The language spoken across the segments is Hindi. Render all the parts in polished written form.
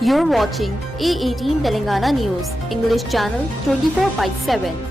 You're watching A18 Telangana News, English channel 24/7.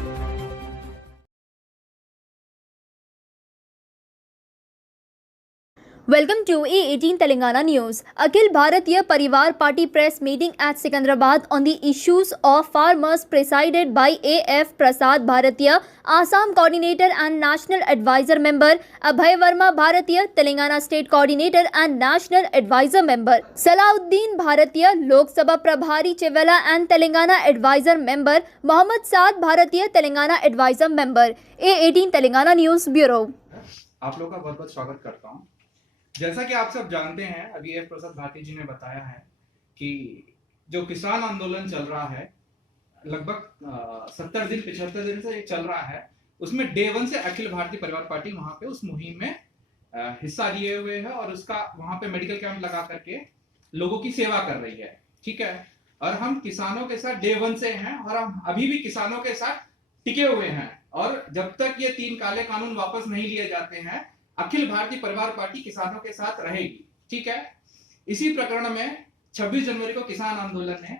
Welcome to A18 Telangana News. Akhil Bharatiya Parivar Party press meeting at Secunderabad on the issues of farmers presided by A.F. Prasad Bharatiya, Assam Coordinator and National Advisor Member, Abhay Verma Bharatiya, Telangana State Coordinator and National Advisor Member, Salauddin Bharatiya, Lok Sabha Prabhari Chevela and Telangana Advisor Member, Mohammad Saad Bharatiya, Telangana Advisor Member. A18 Telangana News Bureau. आप लोग का बहुत बहुत स्वागत करता हूँ। जैसा कि आप सब जानते हैं, अभी एफ प्रसाद भारती जी ने बताया है कि जो किसान आंदोलन चल रहा है लगभग 70 दिन 75 दिन से ये चल रहा है, उसमें डे 1 से अखिल भारतीय परिवार पार्टी वहां पे उस मुहिम में हिस्सा लिए हुए है और उसका वहां पे मेडिकल कैंप लगा करके लोगों की सेवा कर रही है। ठीक है, और हम किसानों के साथ डे 1 से हैं और हम अभी भी किसानों के साथ टिके हुए हैं और जब तक ये 3 काले कानून वापस नहीं लिए जाते हैं, अखिल भारतीय परिवार पार्टी किसानों के साथ रहेगी। ठीक है, इसी प्रकरण में 26 जनवरी को किसान आंदोलन ने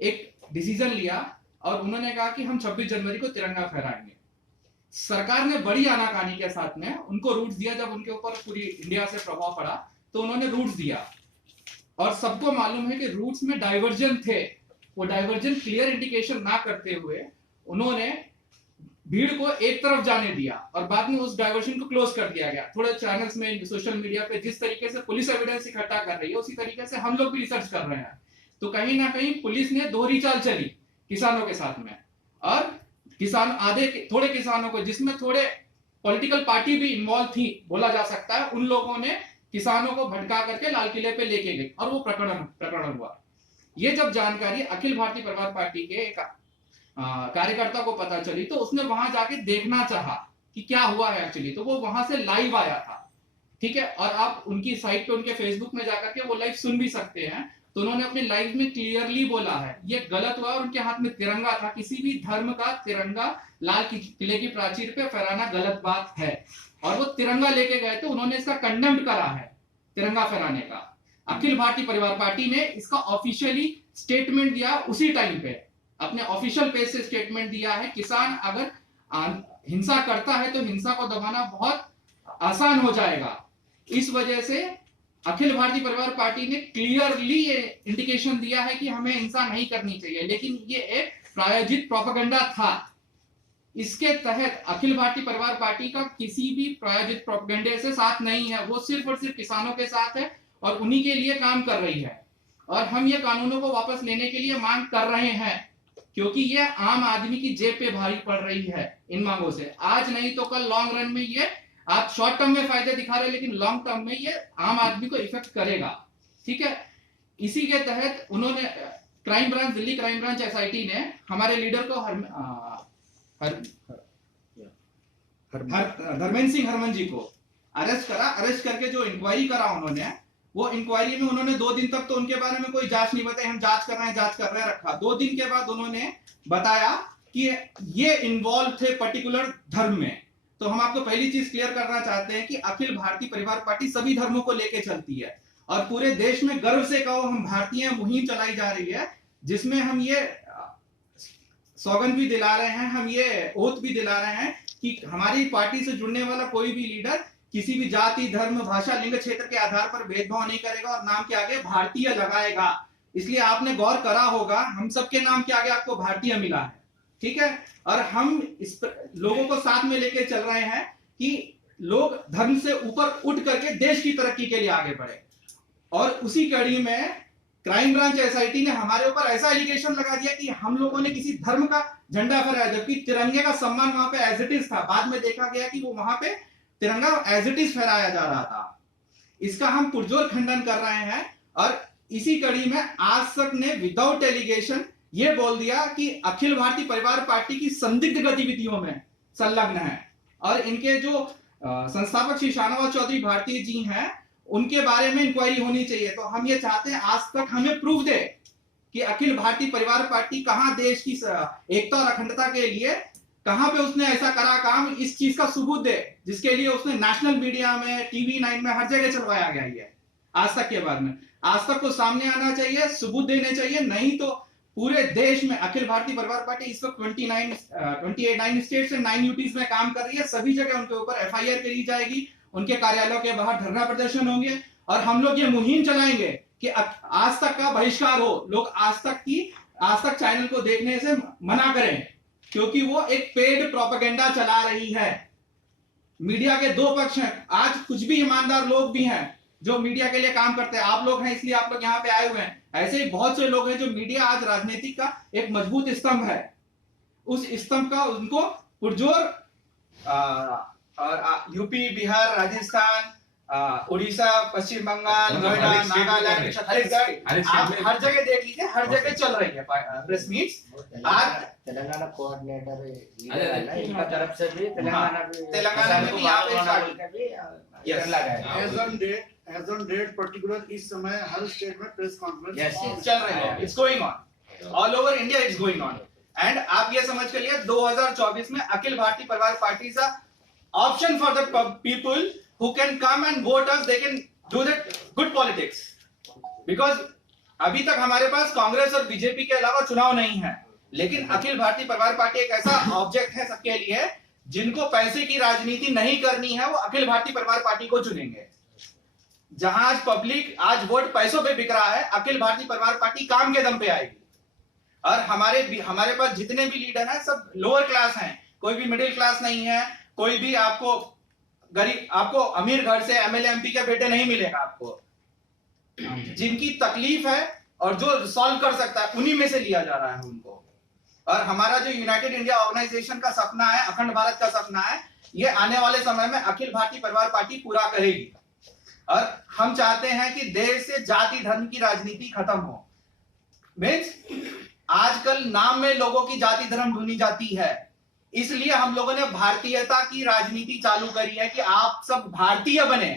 एक डिसीजन लिया और उन्होंने कहा कि हम 26 जनवरी को तिरंगा फहराएंगे। सरकार ने बड़ी आनाकानी के साथ में उनको रूट्स दिया। जब उनके ऊपर पूरी इंडिया से प्रभाव पड़ा तो उन्होंने रूट्स दिया और सबको मालूम है कि रूट्स में डाइवर्जन थे। वो डाइवर्जन क्लियर इंडिकेशन ना करते हुए उन्होंने भीड़ को एक तरफ जाने दिया और बाद में उस डाइवर्जन को क्लोज कर दिया गया। थोड़े चैनल्स में सोशल मीडिया पे जिस तरीके से पुलिस एविडेंस इकट्ठा कर रही है उसी तरीके से हम लोग भी रिसर्च कर रहे हैं। तो कहीं ना कहीं पुलिस ने दोहरी चाल चली किसानों के साथ में और किसान थोड़े किसानों को, जिसमें थोड़े पॉलिटिकल पार्टी भी इन्वॉल्व थी बोला जा सकता है, उन लोगों ने किसानों को भटका करके लाल किले पे लेके गए और वो प्रकरण हुआ। ये जब जानकारी अखिल भारतीय परिवार पार्टी के कार्यकर्ता को पता चली तो उसने वहां जाके देखना चाहा कि क्या हुआ है एक्चुअली। तो वो वहां से लाइव आया था। ठीक है, और आप उनकी साइट पे, उनके फेसबुक में जाकर के वो लाइव सुन भी सकते हैं। तो उन्होंने अपने लाइव में क्लियरली बोला है ये गलत हुआ और उनके हाथ में तिरंगा था। किसी भी धर्म का तिरंगा लाल किले की प्राचीर पे फहराना गलत बात है और वो तिरंगा लेके गए थे। उन्होंने इसका कंडेम्ड करा है तिरंगा फहराने का। अखिल भारतीय परिवार पार्टी ने इसका ऑफिशियली स्टेटमेंट दिया, उसी टाइम पे अपने ऑफिशियल पेज से स्टेटमेंट दिया है। किसान अगर हिंसा करता है तो हिंसा को दबाना बहुत आसान हो जाएगा। इस वजह से अखिल भारतीय परिवार पार्टी ने क्लियरली ये इंडिकेशन दिया है कि हमें हिंसा नहीं करनी चाहिए, लेकिन ये एक प्रायोजित प्रोपेगेंडा था। इसके तहत अखिल भारतीय परिवार पार्टी का किसी भी प्रायोजित प्रोपेगेंडे से साथ नहीं है। वो सिर्फ और सिर्फ किसानों के साथ है और उन्हीं के लिए काम कर रही है और हम ये कानूनों को वापस लेने के लिए मांग कर रहे हैं क्योंकि ये आम आदमी की जेब पे भारी पड़ रही है इन मांगों से। आज नहीं तो कल लॉन्ग रन में ये, आप शॉर्ट टर्म में फायदे दिखा रहे हैं लेकिन लॉन्ग टर्म में ये आम आदमी को इफेक्ट करेगा। ठीक है, इसी के तहत उन्होंने crime branch, Delhi crime branch SIT ने हमारे लीडर को धर्मेंद्र सिंह हरमन जी को अरेस्ट करा। अरेस्ट करके जो इंक्वायरी करा उन्होंने, वो इंक्वायरी में उन्होंने 2 दिन तक तो उनके बारे में कोई जांच नहीं बताई, हम जांच कर रहे हैं रखा। 2 दिन के बाद उन्होंने बताया कि ये इन्वॉल्व थे पर्टिकुलर धर्म में। तो हम आपको पहली चीज क्लियर करना चाहते हैं कि अखिल भारतीय परिवार पार्टी सभी धर्मों को लेके चलती है और पूरे देश में गर्व से कहो हम भारतीय मुहिम चलाई जा रही है जिसमें हम ये सौगंध भी दिला रहे हैं, हम ये ओथ भी दिला रहे हैं कि हमारी पार्टी से जुड़ने वाला कोई भी लीडर किसी भी जाति, धर्म, भाषा, लिंग, क्षेत्र के आधार पर भेदभाव नहीं करेगा और नाम के आगे भारतीय लगाएगा। इसलिए आपने गौर करा होगा हम सबके नाम के आगे आपको भारतीय मिला है। ठीक है, और हम इस लोगों को साथ में लेके चल रहे हैं कि लोग धर्म से ऊपर उठ करके देश की तरक्की के लिए आगे बढ़े। और उसी कड़ी में क्राइम ब्रांच एसआईटी ने हमारे ऊपर ऐसा एलिगेशन लगा दिया कि हम लोगों ने किसी धर्म का झंडा फहराया, जबकि तिरंगे का सम्मान वहां पे एज इट इज था। बाद में देखा गया कि वो वहां पे तिरंगा एज इट इज फहराया जा रहा था। इसका हम पुरजोर खंडन कर रहे हैं और इसी कड़ी में आज तक ने विदाउट एलिगेशन ये बोल दिया कि अखिल भारतीय परिवार पार्टी की संदिग्ध गतिविधियों में संलग्न है और इनके जो संस्थापक श्री शाहनवाज चौधरी भारती जी हैं उनके बारे में इंक्वायरी होनी चाहिए। तो हम ये चाहते हैं आज तक हमें प्रूफ दे कि अखिल भारतीय परिवार पार्टी कहां देश की एकता और अखंडता के लिए कहां पे उसने ऐसा करा काम, इस चीज का सबूत दे जिसके लिए उसने नेशनल मीडिया में, टीवी 9 में हर जगह चलवाया गया है। आज तक के बारे में। आज तक को सामने आना चाहिए, सबूत देने चाहिए, नहीं तो पूरे देश में अखिल भारतीय परिवार पार्टी इस वक्त 29 स्टेट्स से 9 यूटीज में काम कर रही है। सभी जगह उनके ऊपर एफआईआर करी जाएगी, उनके कार्यालयों के बाहर धरना प्रदर्शन होंगे और हम लोग ये मुहिम चलाएंगे कि आज तक का बहिष्कार हो, लोग आज तक चैनल को देखने से मना करें, क्योंकि वो एक पेड प्रोपेगेंडा चला रही है। मीडिया के दो पक्ष हैं, आज कुछ भी ईमानदार लोग भी हैं जो मीडिया के लिए काम करते हैं। आप लोग हैं इसलिए आप लोग यहाँ पे आए हुए हैं, ऐसे ही बहुत से लोग हैं जो मीडिया आज राजनीति का एक मजबूत स्तंभ है, उस स्तंभ का उनको पुरजोर और यूपी, बिहार, राजस्थान, उड़ीसा, पश्चिम बंगाल, नोएडा, नागालैंड, छत्तीसगढ़, आप हर जगह देख लीजिए, हर जगह चल रही है प्रेस मीट्स। आज तेलंगाना कोऑर्डिनेटर इनका तरफ से भी तेलंगाना में भी यहाँ पे एज ऑन डेट पर्टिकुलर इस समय हर स्टेट में प्रेस कॉन्फ्रेंस चल रही है, it's going on all over India, it's going on. And आप ये समझ कर लिए 2024 में अखिल भारतीय परिवार पार्टी का option for the people who can come and vote us, they can do that good politics, because अभी तक हमारे पास कांग्रेस और बीजेपी के अलावा चुनाव नहीं है, लेकिन अखिल भारतीय परिवार पार्टी एक ऐसा ऑब्जेक्ट है सबके लिए, जिनको पैसे की राजनीति नहीं करनी है वो अखिल भारतीय परिवार पार्टी को चुनेंगे। जहां आज पब्लिक आज वोट पैसों पे बिक रहा है, अखिल भारतीय परिवार पार्टी काम के दम पे आएगी। और हमारे पास जितने भी लीडर हैं सब लोअर क्लास हैं, कोई भी मिडिल क्लास नहीं है, कोई भी आपको गरीब, आपको अमीर घर से एमएलए एमपी के बेटे नहीं मिलेगा। आपको जिनकी तकलीफ है और जो सॉल्व कर सकता है उन्हीं में से लिया जा रहा है उनको। और हमारा जो यूनाइटेड इंडिया ऑर्गेनाइजेशन का सपना है, अखंड भारत का सपना है, ये आने वाले समय में अखिल भारतीय परिवार पार्टी पूरा करेगी। और हम चाहते हैं कि देश से जाति धर्म की राजनीति खत्म हो। मीन्स आजकल नाम में लोगों की जाति धर्म ढूंढी जाती है, इसलिए हम लोगों ने भारतीयता की राजनीति चालू करी है कि आप सब भारतीय बने।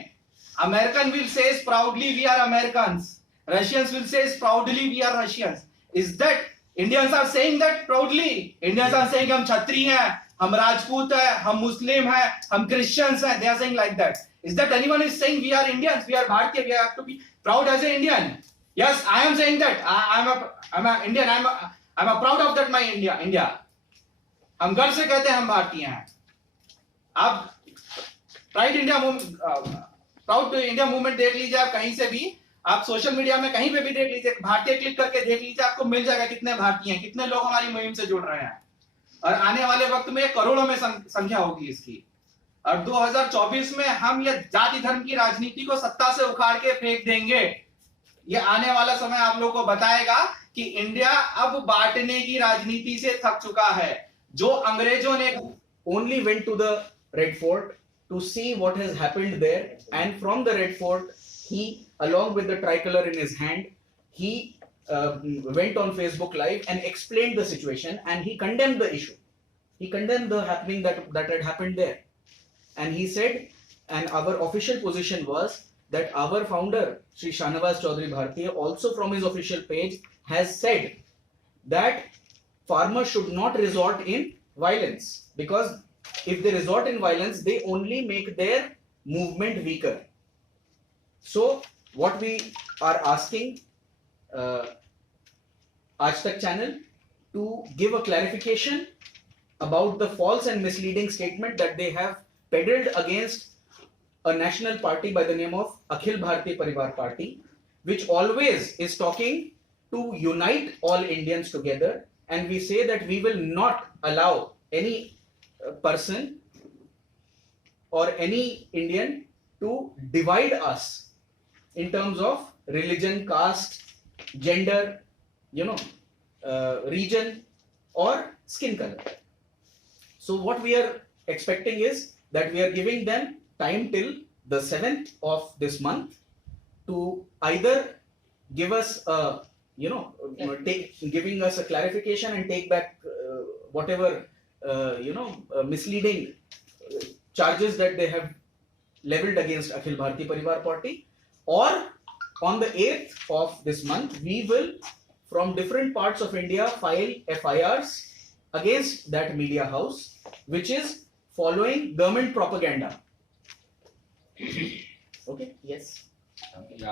American will say proudly we are Americans, Russians will say proudly we are Russians. Is that Indians are saying that proudly? Indians are saying हम क्षत्रिय हैं, हम राजपूत हैं, हम मुस्लिम हैं, हम क्रिश्चियंस हैं। They are saying like that. Is that anyone is saying we are Indians, we are भारतीय, we have to be proud as a Indian? Yes, I am saying that I am a Indian, I am a proud of that my India. हम गर्व से कहते हैं हम भारतीय हैं। आप प्राउड इंडिया मूवमेंट देख लीजिए, आप कहीं से भी, आप सोशल मीडिया में कहीं पे भी देख लीजिए, भारतीय क्लिक करके देख लीजिए, आपको मिल जाएगा कितने भारतीय हैं, कितने लोग हमारी मुहिम से जुड़ रहे हैं। और आने वाले वक्त में करोड़ों में संख्या होगी इसकी। और 2024 में हम ये जाति धर्म की राजनीति को सत्ता से उखाड़ के फेंक देंगे। ये आने वाला समय आप लोगों को बताएगा कि इंडिया अब बांटने की राजनीति से थक चुका है। जो अंग्रेजों ने only went to the Red Fort to see what has happened there, and from the Red Fort he, along with the tricolor in his hand, he went on Facebook Live and explained the situation, and he condemned the issue. He condemned the happening that had happened there, and he said, and our official position was that our founder Shri Shahnawaz Chaudhary Bhartiya also from his official page has said that farmers should not resort in violence, because if they resort in violence, they only make their movement weaker. So what we are asking Aaj Tak channel to give a clarification about the false and misleading statement that they have peddled against a national party by the name of Akhil Bharatiya Parivar Party, which always is talking to unite all Indians together. And we say that we will not allow any person or any Indian to divide us in terms of religion, caste, gender, region or skin color. So what we are expecting is that we are giving them time till the 7th of this month to either give us a giving us a clarification and take back whatever misleading charges that they have leveled against Akhil Bharatiya Parivar Party, or on the 8th of this month we will from different parts of India file FIRs against that media house which is following government propaganda. Okay, yes.